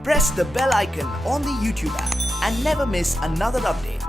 Press the bell icon on the YouTube app and never miss another update.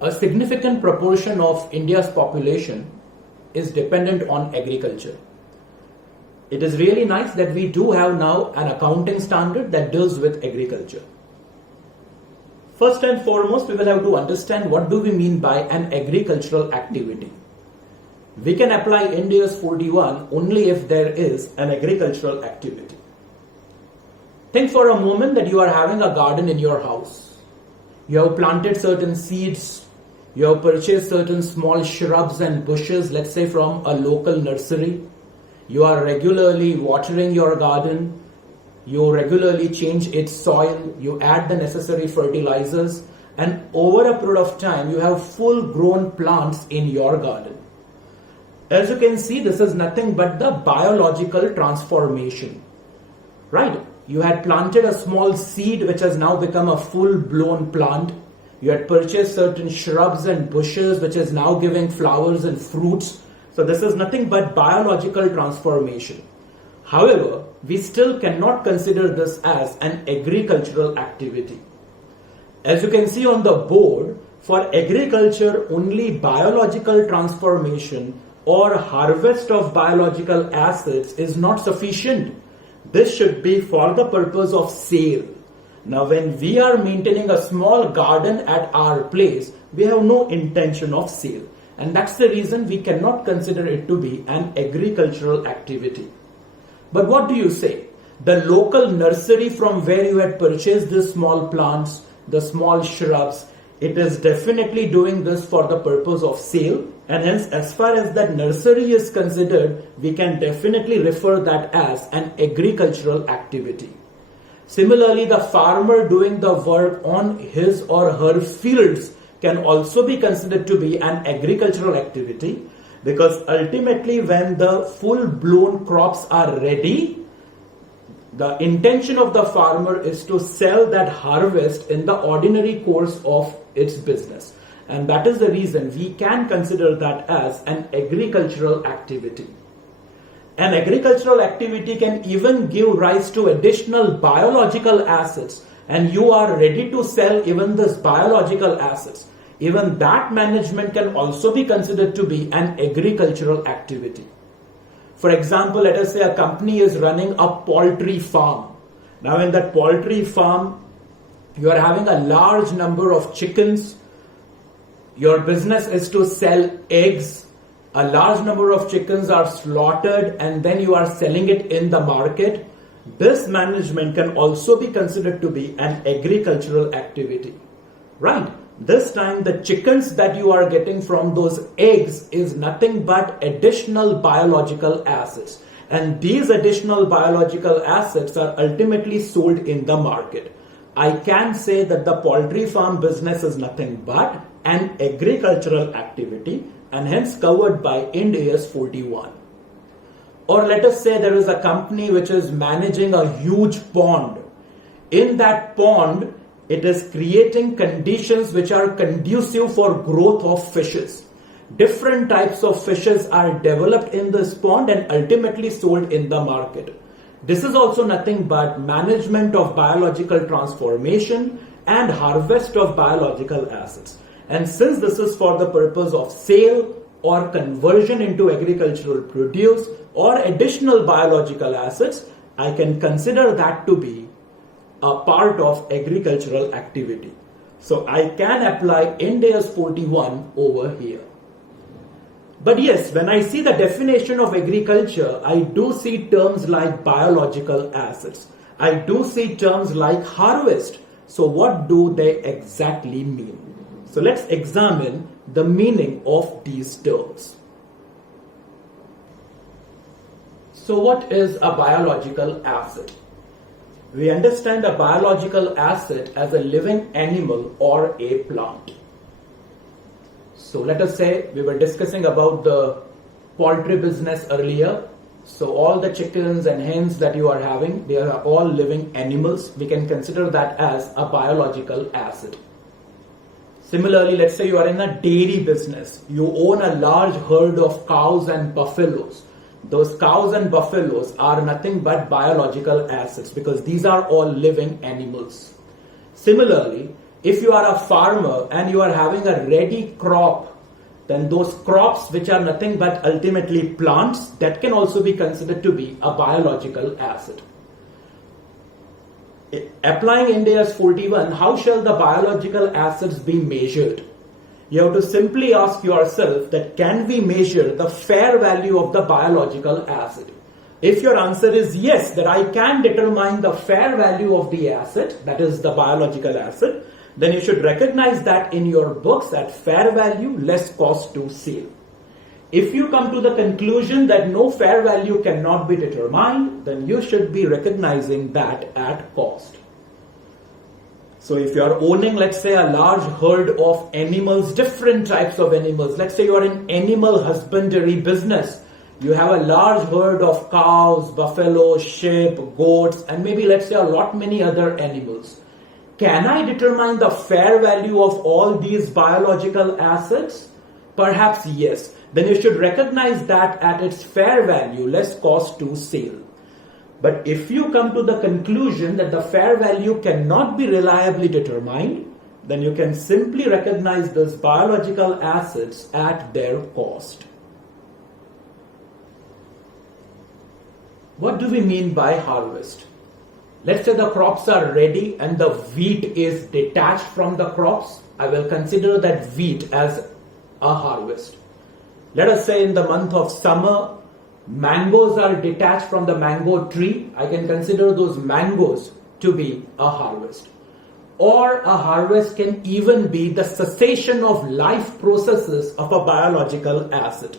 A significant proportion of India's population is dependent on agriculture. It is really nice that we do have now an accounting standard that deals with agriculture. First and foremost, we will have to understand what do we mean by an agricultural activity. We can apply Ind AS 41 only if there is an agricultural activity. Think for a moment that you are having a garden in your house. You have planted certain seeds. You have purchased certain small shrubs and bushes, let's say from a local nursery. You are regularly watering your garden. You regularly change its soil. You add the necessary fertilizers. And over a period of time, you have full-grown plants in your garden. As you can see, this is nothing but the biological transformation. Right? You had planted a small seed which has now become a full-blown plant. You had purchased certain shrubs and bushes which is now giving flowers and fruits. So this is nothing but biological transformation. However, we still cannot consider this as an agricultural activity. As you can see on the board, for agriculture, only biological transformation or harvest of biological assets is not sufficient. This should be for the purpose of sale. Now, when we are maintaining a small garden at our place, we have no intention of sale. And that's the reason we cannot consider it to be an agricultural activity. But what do you say? The local nursery from where you had purchased the small plants, the small shrubs, it is definitely doing this for the purpose of sale. And hence, as far as that nursery is considered, we can definitely refer that as an agricultural activity. Similarly, the farmer doing the work on his or her fields can also be considered to be an agricultural activity, because ultimately when the full-blown crops are ready, the intention of the farmer is to sell that harvest in the ordinary course of its business. And that is the reason we can consider that as an agricultural activity. An agricultural activity can even give rise to additional biological assets, and you are ready to sell even this biological assets. Even that management can also be considered to be an agricultural activity. For example, let us say a company is running a poultry farm. Now in that poultry farm, you are having a large number of chickens. Your business is to sell eggs. A large number of chickens are slaughtered and then you are selling it in the market. This management can also be considered to be an agricultural activity. Right? This time the chickens that you are getting from those eggs is nothing but additional biological assets. And these additional biological assets are ultimately sold in the market. I can say that the poultry farm business is nothing but an agricultural activity and hence covered by Ind AS 41. Or let us say there is a company which is managing a huge pond. In that pond, it is creating conditions which are conducive for growth of fishes. Different types of fishes are developed in this pond and ultimately sold in the market. This is also nothing but management of biological transformation and harvest of biological assets. And since this is for the purpose of sale or conversion into agricultural produce or additional biological assets, I can consider that to be a part of agricultural activity. So I can apply Ind AS 41 over here. But yes, when I see the definition of agriculture, I do see terms like biological assets. I do see terms like harvest. So what do they exactly mean? So let's examine the meaning of these terms. So what is a biological asset? We understand a biological asset as a living animal or a plant. So let us say we were discussing about the poultry business earlier. So all the chickens and hens that you are having, they are all living animals. We can consider that as a biological asset. Similarly, let's say you are in a dairy business. You own a large herd of cows and buffaloes. those cows and buffaloes are nothing but biological assets because these are all living animals. Similarly, if you are a farmer and you are having a ready crop, then those crops which are nothing but ultimately plants, that can also be considered to be a biological asset. Applying Ind AS 41, how shall the biological assets be measured? You have to simply ask yourself that can we measure the fair value of the biological asset? If your answer is yes, that I can determine the fair value of the asset, that is the biological asset, then you should recognize that in your books at fair value less cost to sale. If you come to the conclusion that no fair value cannot be determined, then you should be recognizing that at cost. So if you are owning, let's say, a large herd of animals, different types of animals, let's say you are in animal husbandry business, you have a large herd of cows, buffaloes, sheep, goats, and maybe let's say many other animals. Can I determine the fair value of all these biological assets? Perhaps yes. Then you should recognize that at its fair value, less cost to sale. But if you come to the conclusion that the fair value cannot be reliably determined, then you can simply recognize those biological assets at their cost. What do we mean by harvest? Let's say the crops are ready and the wheat is detached from the crops. I will consider that wheat as a harvest. Let us say in the month of summer, mangoes are detached from the mango tree. I can consider those mangoes to be a harvest. Or a harvest can even be the cessation of life processes of a biological asset.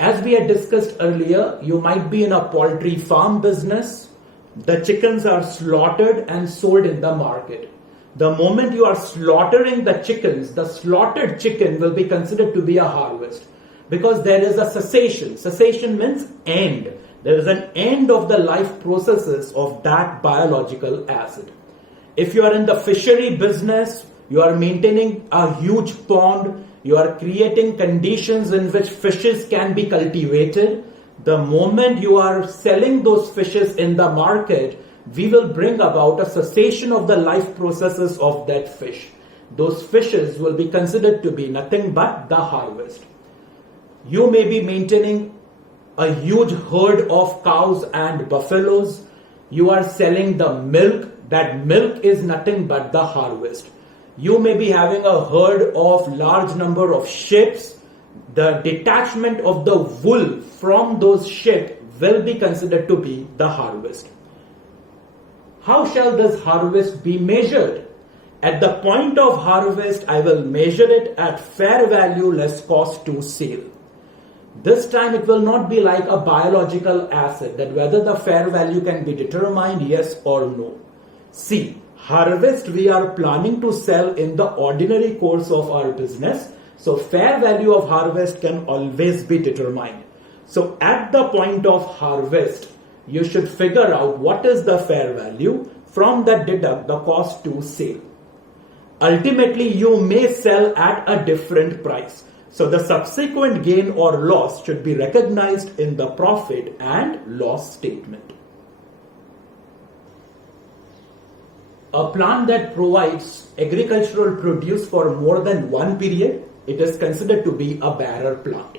As we had discussed earlier, you might be in a poultry farm business. The chickens are slaughtered and sold in the market. The moment you are slaughtering the chickens, the slaughtered chicken will be considered to be a harvest because there is a cessation. Cessation means end. There is an end of the life processes of that biological asset. If you are in the fishery business, you are maintaining a huge pond, you are creating conditions in which fishes can be cultivated. The moment you are selling those fishes in the market, we will bring about a cessation of the life processes of that fish. Those fishes will be considered to be nothing but the harvest. You may be maintaining a huge herd of cows and buffaloes. You are selling the milk. That milk is nothing but the harvest. You may be having a herd of large number of sheep. The detachment of the wool from those sheep will be considered to be the harvest. How shall this harvest be measured? At the point of harvest, I will measure it at fair value less cost to sale. This time it will not be like a biological asset that whether the fair value can be determined yes or no. See, harvest we are planning to sell in the ordinary course of our business. So fair value of harvest can always be determined. So at the point of harvest, you should figure out what is the fair value. From that deduct the cost to sale. Ultimately, you may sell at a different price. So the subsequent gain or loss should be recognized in the profit and loss statement. A plant that provides agricultural produce for more than one period, it is considered to be a bearer plant.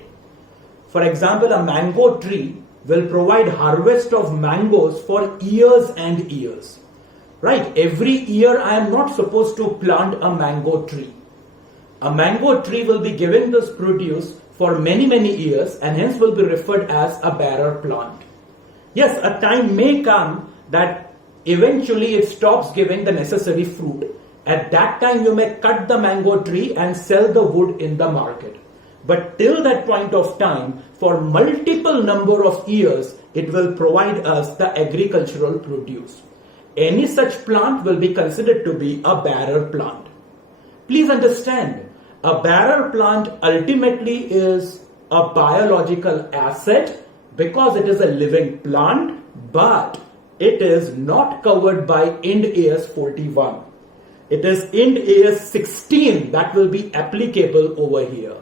For example, a mango tree will provide harvest of mangoes for years and years. Right? Every year I am not supposed to plant a mango tree. A mango tree will be giving this produce for many years and hence will be referred as a bearer plant. Yes, a time may come that eventually it stops giving the necessary fruit. At that time you may cut the mango tree and sell the wood in the market. But till that point of time, for multiple number of years, it will provide us the agricultural produce. Any such plant will be considered to be a bearer plant. Please understand, a bearer plant ultimately is a biological asset because it is a living plant, but it is not covered by Ind AS 41. It is Ind AS 16 that will be applicable over here.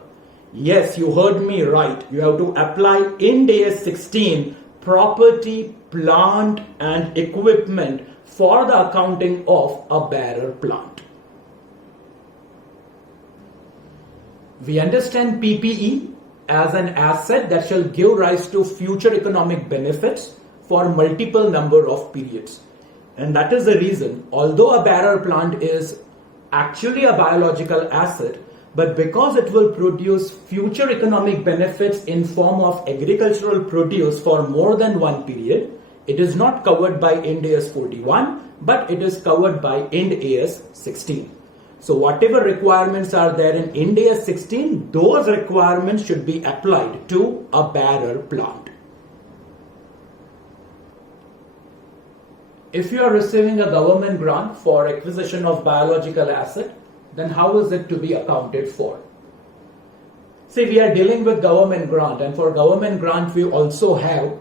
Yes, you heard me right. You have to apply Ind AS 16 property, plant and equipment for the accounting of a bearer plant. We understand PPE as an asset that shall give rise to future economic benefits for multiple number of periods. And that is the reason, although a bearer plant is actually a biological asset, but because it will produce future economic benefits in form of agricultural produce for more than one period, it is not covered by Ind AS 41, but it is covered by Ind AS 16. So whatever requirements are there in Ind AS 16, those requirements should be applied to a bearer plant. If you are receiving a government grant for acquisition of biological asset, then how is it to be accounted for? See, we are dealing with government grant, and for government grant we also have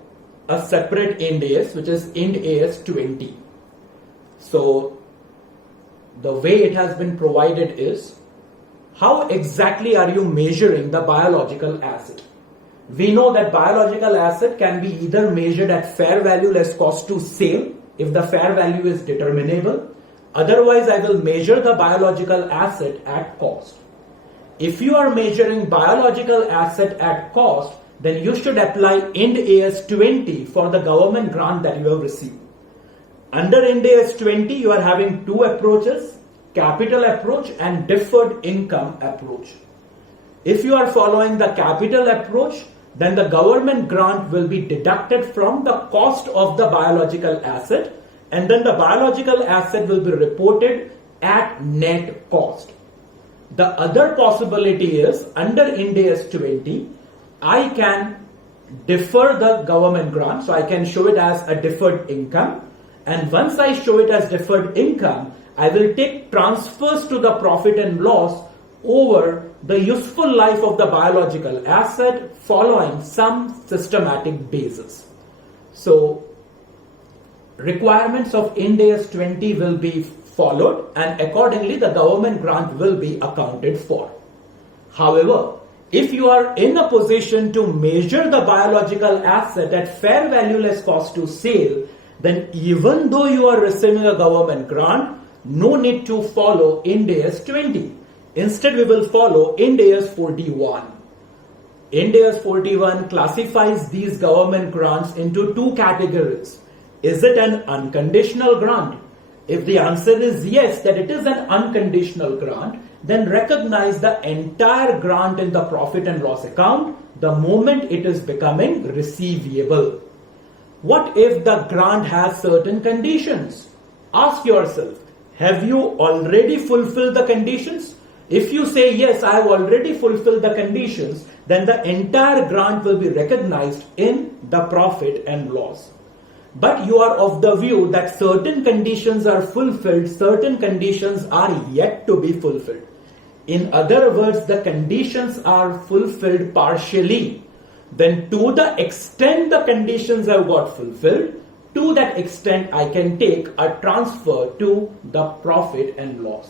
a separate Ind AS, which is Ind AS 20. So the way it has been provided is, how exactly are you measuring the biological asset? We know that biological asset can be either measured at fair value less cost to sale if the fair value is determinable. Otherwise, I will measure the biological asset at cost. If you are measuring biological asset at cost, then you should apply Ind AS 20 for the government grant that you have received. Under Ind AS 20, you are having two approaches, capital approach and deferred income approach. If you are following the capital approach, then the government grant will be deducted from the cost of the biological asset, and then the biological asset will be reported at net cost. The other possibility is, under Ind AS 20, I can defer the government grant, so I can show it as a deferred income, and once I show it as deferred income, I will take transfers to the profit and loss over the useful life of the biological asset following some systematic basis. So requirements of Ind AS 20 will be followed, and accordingly the government grant will be accounted for. However, if you are in a position to measure the biological asset at fair value less cost to sale, then even though you are receiving a government grant, no need to follow Ind AS 20. Instead, we will follow Ind AS 41. Ind AS 41 classifies these government grants into two categories. Is it an unconditional grant? If the answer is yes, that it is an unconditional grant, then recognize the entire grant in the profit and loss account the moment it is becoming receivable. What if the grant has certain conditions? Ask yourself, have you already fulfilled the conditions? If you say yes, I have already fulfilled the conditions, then the entire grant will be recognized in the profit and loss. But you are of the view that certain conditions are fulfilled, certain conditions are yet to be fulfilled. In other words, the conditions are fulfilled partially. Then to the extent the conditions have got fulfilled, to that extent I can take a transfer to the profit and loss.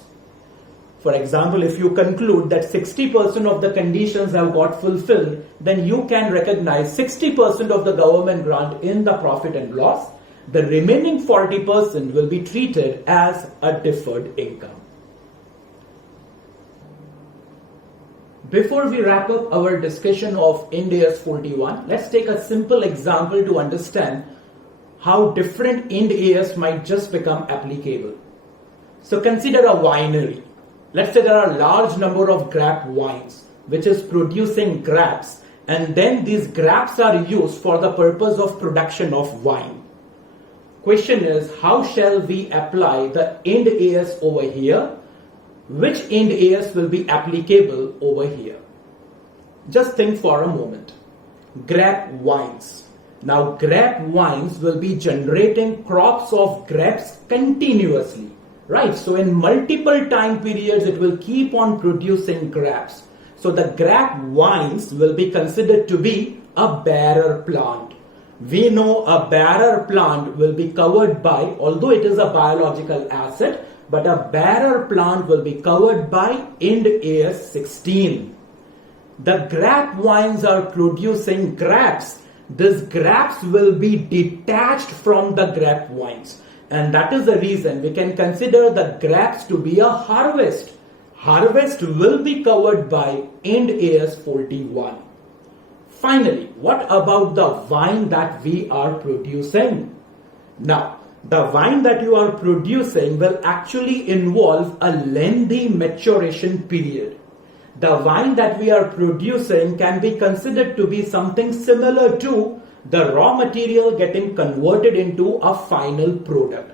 For example, if you conclude that 60% of the conditions have got fulfilled, then you can recognize 60% of the government grant in the profit and loss. The remaining 40% will be treated as a deferred income. Before we wrap up our discussion of Ind AS 41, let's take a simple example to understand how different Ind AS might just become applicable. So consider a winery. Let's say there are a large number of grape wines which is producing grapes, and then these grapes are used for the purpose of production of wine. Question is, how shall we apply the Ind AS over here? Which Ind AS will be applicable over here? Just think for a moment. Grape wines. Now grape wines will be generating crops of grapes continuously. Right, so in multiple time periods it will keep on producing grapes. So the grape wines will be considered to be a bearer plant. We know a bearer plant will be covered by, although it is a biological asset, but a bearer plant will be covered by Ind AS 16. the grape wines are producing grapes, these grapes will be detached from the grape wines. And that is the reason we can consider the grapes to be a harvest. Harvest will be covered by Ind AS 41. Finally, what about the wine that we are producing? Now, the wine that you are producing will actually involve a lengthy maturation period. The wine that we are producing can be considered to be something similar to the raw material getting converted into a final product.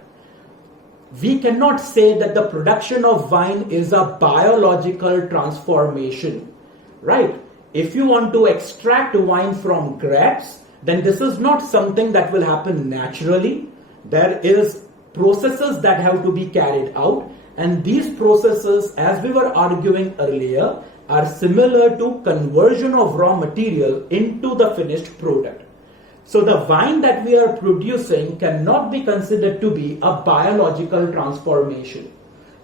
We cannot say that the production of wine is a biological transformation, right? If you want to extract wine from grapes, then this is not something that will happen naturally. There is processes that have to be carried out, and these processes, as we were arguing earlier, are similar to conversion of raw material into the finished product. So the wine that we are producing cannot be considered to be a biological transformation.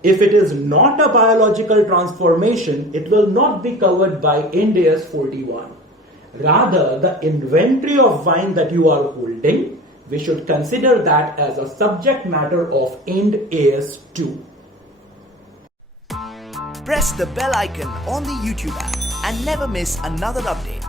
If it is not a biological transformation, it will not be covered by Ind AS 41. Rather, the inventory of wine that you are holding, we should consider that as a subject matter of Ind AS 2. Press the bell icon on the YouTube app and never miss another update.